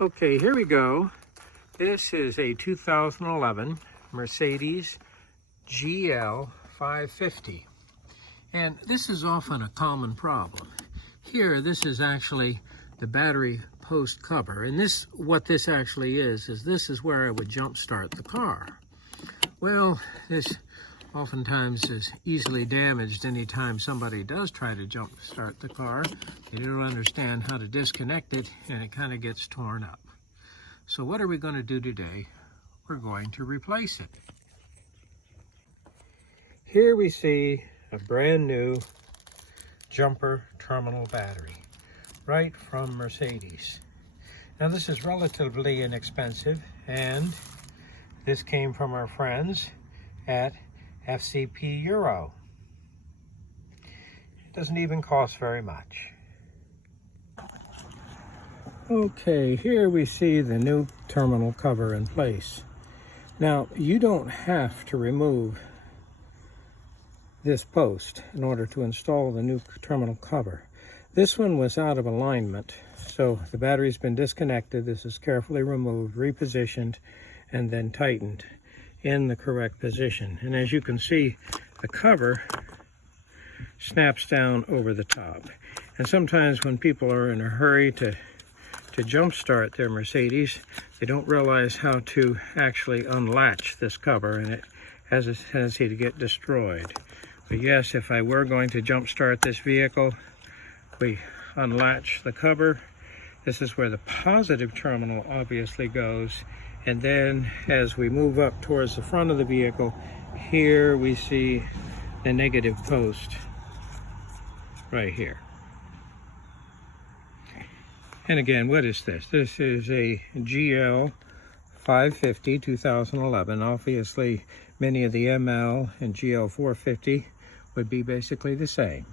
Okay, here we go. This is a 2011 Mercedes GL550. And this is often a common problem. Here, this is actually the battery post cover. And what this actually is this is where I would jump start the car. Well, this oftentimes is easily damaged anytime somebody does try to jump start the car. They don't understand how to disconnect it, and it kind of gets torn up. So what are we going to do today? We're going to replace it. Here we see a brand new jumper terminal battery, right from Mercedes. Now this is relatively inexpensive, and this came from our friends at FCP Euro. It doesn't even cost very much. Okay, here we see the new terminal cover in place. Now, you don't have to remove this post in order to install the new terminal cover. This one was out of alignment, so the battery's been disconnected. This is carefully removed, repositioned, and then tightened in the correct position. And as you can see, the cover snaps down over the top. And sometimes when people are in a hurry to jump start their Mercedes, they don't realize how to actually unlatch this cover, and it has a tendency to get destroyed. But yes, if I were going to jump start this vehicle, we unlatch the cover. This is where the positive terminal obviously goes. And then as we move up towards the front of the vehicle, here we see the negative post right here. And again, what is this? This is a GL550 2011. Obviously, many of the ML and GL450 would be basically the same.